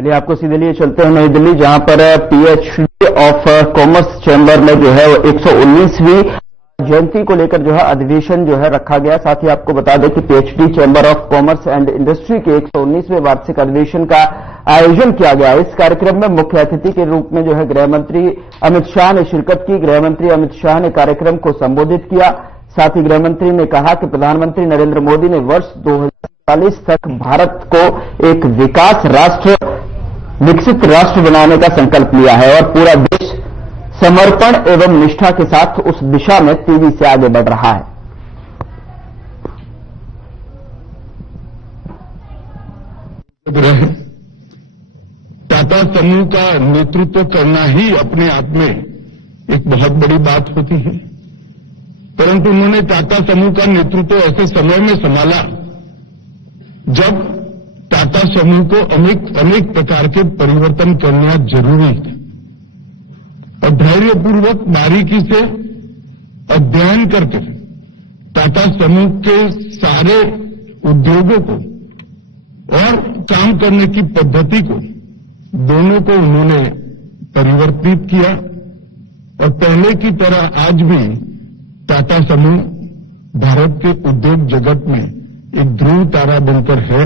चलिए आपको सीधे लिए चलते हैं नई दिल्ली, जहां पर पीएचडी ऑफ कॉमर्स चैम्बर में जो है 119वीं जयंती को लेकर जो है अधिवेशन जो है रखा गया। साथ ही आपको बता दें कि PhD chamber of commerce and industry के 119वें वार्षिक अधिवेशन का आयोजन किया गया। इस कार्यक्रम में मुख्य अतिथि के रूप में जो है गृह मंत्री अमित शाह ने शिरकत की। गृह मंत्री अमित शाह ने कार्यक्रम को संबोधित किया। साथ ही गृह मंत्री ने कहा कि प्रधानमंत्री नरेंद्र मोदी ने वर्ष 2040 तक भारत को एक विकसित राष्ट्र बनाने का संकल्प लिया है और पूरा देश समर्पण एवं निष्ठा के साथ उस दिशा में तेजी से आगे बढ़ रहा है। टाटा समूह का नेतृत्व करना ही अपने आप में एक बहुत बड़ी बात होती है, परंतु उन्होंने टाटा समूह का नेतृत्व ऐसे समय में संभाला जब टाटा समूह को अनेक प्रकार के परिवर्तन करना जरूरी है और धैर्यपूर्वक बारीकी से अध्ययन करके टाटा समूह के सारे उद्योगों को और काम करने की पद्धति को दोनों को उन्होंने परिवर्तित किया और पहले की तरह आज भी टाटा समूह भारत के उद्योग जगत में एक ध्रुव तारा बनकर है।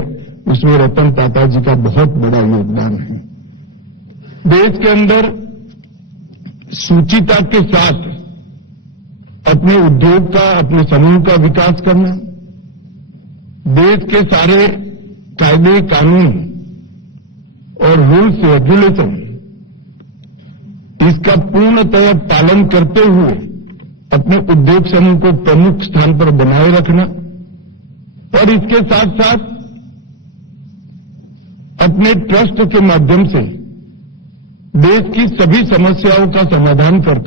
उसमें रतन टाटा जी का बहुत बड़ा योगदान है। देश के अंदर सूचिता के साथ अपने उद्योग का, अपने समूह का विकास करना, देश के सारे कायदे कानून और रूल्स रेगुलेशन इसका पूर्णतः पालन करते हुए अपने उद्योग समूह को प्रमुख स्थान पर बनाए रखना और इसके साथ साथ अपने ट्रस्ट के माध्यम से देश की सभी समस्याओं का समाधान कर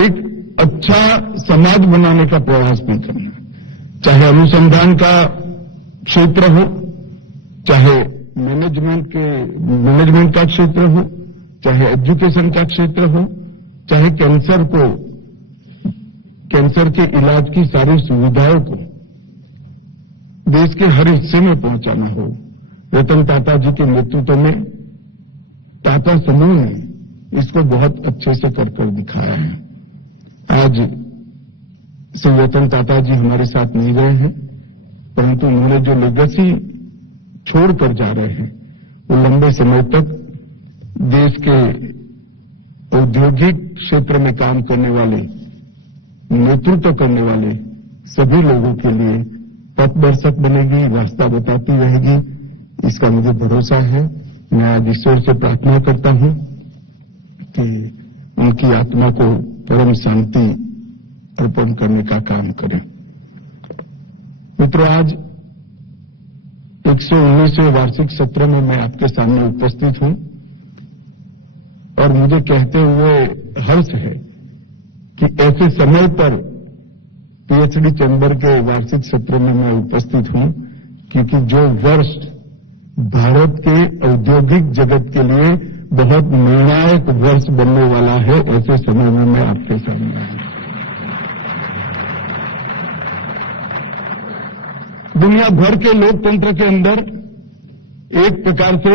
एक अच्छा समाज बनाने का प्रयास भी करना, चाहे अनुसंधान का क्षेत्र हो, चाहे मैनेजमेंट का क्षेत्र हो, चाहे एजुकेशन का क्षेत्र हो, चाहे कैंसर के इलाज की सारी सुविधाओं को देश के हर हिस्से में पहुंचाना हो। रतन टाटा जी के नेतृत्व में टाटा समूह ने इसको बहुत अच्छे से कर दिखाया है। आज श्री रतन टाटा जी हमारे साथ नहीं रहे हैं, परंतु उन्होंने जो लेगेसी छोड़कर जा रहे हैं वो लंबे समय तक देश के औद्योगिक क्षेत्र में काम करने वाले, नेतृत्व करने वाले सभी लोगों के लिए पथदर्शक बनेगी, रास्ता बताती रहेगी। इसका मुझे भरोसा है। मैं आज ईश्वर से प्रार्थना करता हूं कि उनकी आत्मा को परम शांति अर्पण करने का काम करें। मित्रों, आज 119वें वार्षिक सत्र में मैं आपके सामने उपस्थित हूं और मुझे कहते हुए हर्ष है कि ऐसे समय पर पीएचडी चैम्बर के वार्षिक सत्र में मैं उपस्थित हूं, क्योंकि जो वर्ष भारत के औद्योगिक जगत के लिए बहुत निर्णायक वर्ष बनने वाला है, ऐसे समय में मैं आपके सामने हूं। दुनिया भर के लोकतंत्र के अंदर एक प्रकार से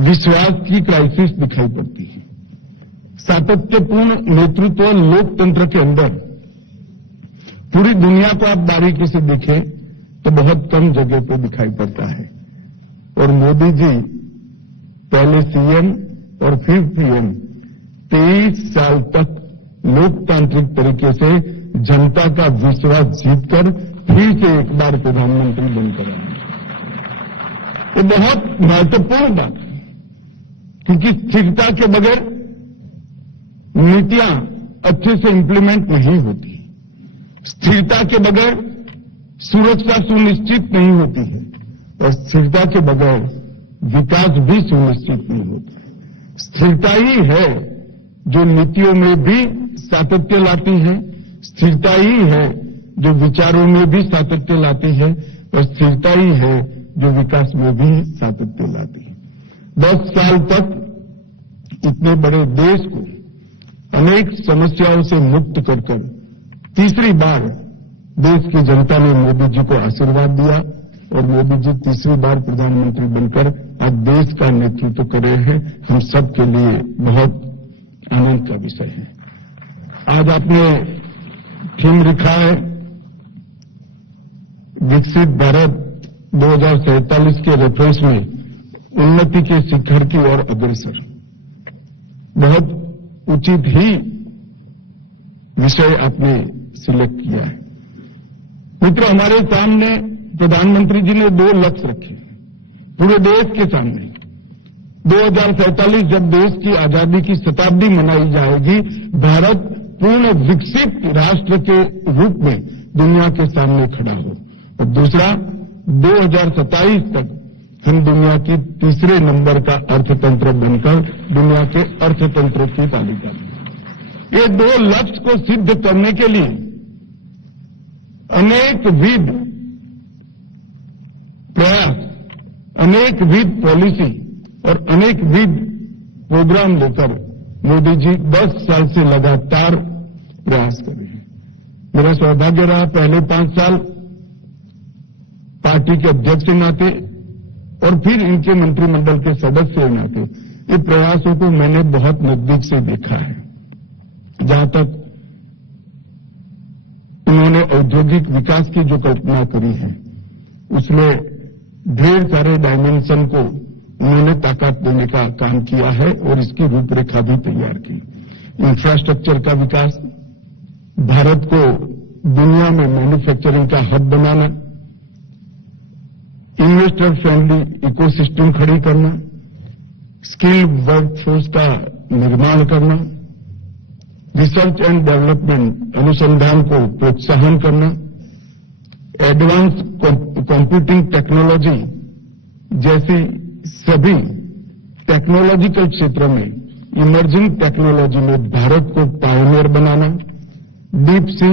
विश्वास की क्राइसिस दिखाई पड़ती है। सातत्यपूर्ण नेतृत्व लोकतंत्र के अंदर पूरी दुनिया को आप बारीकी से देखें तो बहुत कम जगह पे दिखाई पड़ता है और मोदी जी पहले सीएम और फिर पीएम 23 साल तक लोकतांत्रिक तरीके से जनता का विश्वास जीतकर फिर से एक बार प्रधानमंत्री बनकर आए। ये बहुत महत्वपूर्ण बात है, क्योंकि स्थिरता के बगैर नीतियां अच्छे से इंप्लीमेंट नहीं होती। स्थिरता के बगैर सुरक्षा सुनिश्चित नहीं होती है और स्थिरता के बगैर विकास भी सुनिश्चित नहीं होता। स्थिरता ही है जो नीतियों में भी सातत्य लाती है, स्थिरता ही है जो विचारों में भी सातत्य लाती है और स्थिरता ही है जो विकास में भी सातत्य लाती है। 10 साल तक इतने बड़े देश को अनेक समस्याओं से मुक्त कर तीसरी बार देश की जनता ने मोदी जी को आशीर्वाद दिया और मोदी जी तीसरी बार प्रधानमंत्री बनकर आज देश का नेतृत्व कर रहे हैं, हम सबके लिए बहुत आनंद का विषय है। आज आपने थीम लिखा है विकसित भारत 2047 के रेफरेंस में उन्नति के शिखर की ओर अग्रसर। बहुत उचित ही विषय आपने सिलेक्ट किया है। मित्रों, हमारे सामने प्रधानमंत्री जी ने 2 लक्ष्य रखे पूरे देश के सामने। 2047 जब देश की आजादी की शताब्दी मनाई जाएगी, भारत पूर्ण विकसित राष्ट्र के रूप में दुनिया के सामने खड़ा हो। और दूसरा, 2027 तक हम दुनिया की तीसरे नंबर का अर्थतंत्र बनकर दुनिया के अर्थतंत्र की तालिका में। ये 2 लक्ष्य को सिद्ध करने के लिए अनेकविध प्रयास, अनेकविध पॉलिसी और अनेकविध प्रोग्राम लेकर मोदी जी 10 साल से लगातार प्रयास कर रहे हैं। मेरा सौभाग्य रहा पहले 5 साल पार्टी के अध्यक्ष के नाते और फिर इनके मंत्रिमंडल के सदस्य के नाते ये प्रयासों को मैंने बहुत नजदीक से देखा है। जहां तक उन्होंने औद्योगिक विकास की जो कल्पना करी है, उसमें ढेर सारे डायमेंशन को उन्होंने ताकत देने का काम किया है और इसकी रूपरेखा भी तैयार की। इंफ्रास्ट्रक्चर का विकास, भारत को दुनिया में मैन्युफैक्चरिंग का हब बनाना, इन्वेस्टर फ्रेंडली इकोसिस्टम खड़ी करना, स्किल वर्कफोर्स का निर्माण करना, रिसर्च एंड डेवलपमेंट अनुसंधान को प्रोत्साहन करना, एडवांस कंप्यूटिंग टेक्नोलॉजी जैसी सभी टेक्नोलॉजिकल क्षेत्र में इमर्जिंग टेक्नोलॉजी में भारत को पायनियर बनाना, डीप सी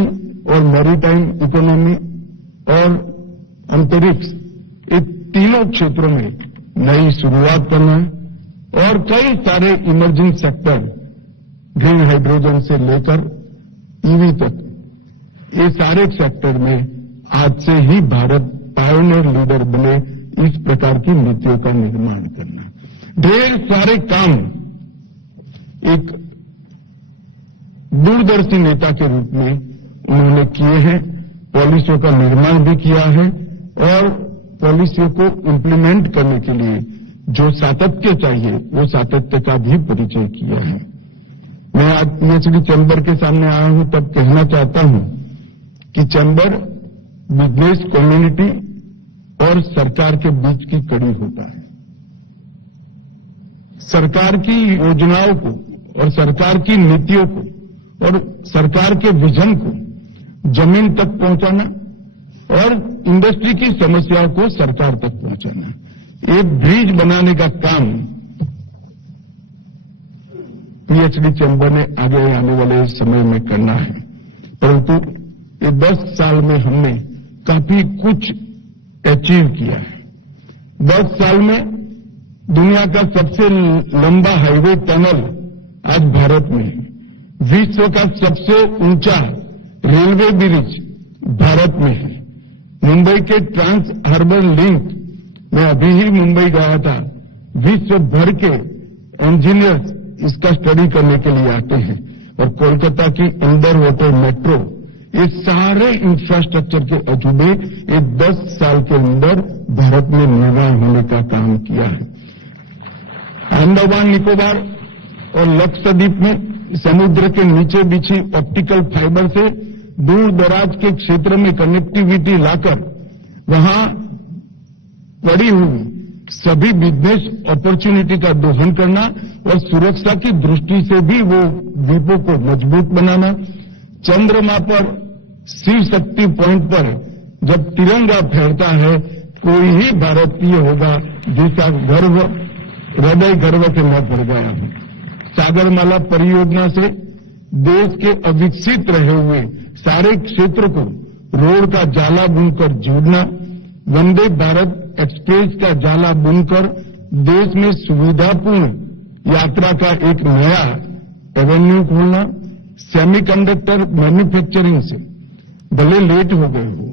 और मैरीटाइम इकोनॉमी और अंतरिक्ष, इन तीनों क्षेत्रों में नई शुरुआत करना और कई सारे इमर्जिंग सेक्टर ग्रीन हाइड्रोजन से लेकर ईवी तक, ये सारे सेक्टर में आज से ही भारत पायनियर लीडर बने, इस प्रकार की नीतियों का निर्माण करना। ढेर सारे काम एक दूरदर्शी नेता के रूप में उन्होंने किए हैं, पॉलिसियों का निर्माण भी किया है और पॉलिसियों को इंप्लीमेंट करने के लिए जो सातत्य चाहिए वो सातत्य का भी परिचय किया है। मैं आज पीएचडी चैम्बर के सामने आया हूं तब कहना चाहता हूं कि चैम्बर बिजनेस कम्युनिटी और सरकार के बीच की कड़ी होता है। सरकार की योजनाओं को और सरकार की नीतियों को और सरकार के विजन को जमीन तक पहुंचाना और इंडस्ट्री की समस्याओं को सरकार तक पहुंचाना, एक ब्रिज बनाने का काम पीएचडी चैम्बर ने आगे आने वाले समय में करना है। परंतु ये 10 साल में हमने काफी कुछ अचीव किया है। 10 साल में दुनिया का सबसे लंबा हाईवे टनल आज भारत में है। विश्व का सबसे ऊंचा रेलवे ब्रिज भारत में है। मुंबई के ट्रांस हार्बर लिंक, मैं अभी ही मुंबई गया था, विश्व भर के इंजीनियर्स इसका स्टडी करने के लिए आते हैं। और कोलकाता की अंडर वाटर मेट्रो, ये सारे इंफ्रास्ट्रक्चर के अजूबे ये 10 साल के अंदर भारत में निर्माण होने का काम किया है। अंडमान निकोबार और लक्षद्वीप में समुद्र के नीचे बिछी ऑप्टिकल फाइबर से दूर दराज के क्षेत्र में कनेक्टिविटी लाकर वहां पड़ी हुई सभी बिजनेस अपॉर्चुनिटी का दोहन करना और सुरक्षा की दृष्टि से भी वो द्वीपों को मजबूत बनाना। चंद्रमा पर शिव शक्ति पॉइंट पर जब तिरंगा फहरता है, कोई ही भारतीय होगा जिसका गर्व, हृदय गर्व के न भर गया हो। सागरमाला परियोजना से देश के अविकसित रहे हुए सारे क्षेत्र को रोड का जाला बुनकर जोड़ना, वंदे भारत एक्सप्रेस का जाला बुनकर देश में सुविधापूर्ण यात्रा का एक नया एवेन्यू खोलना, सेमीकंडक्टर मैन्युफैक्चरिंग से भले लेट हो गए हो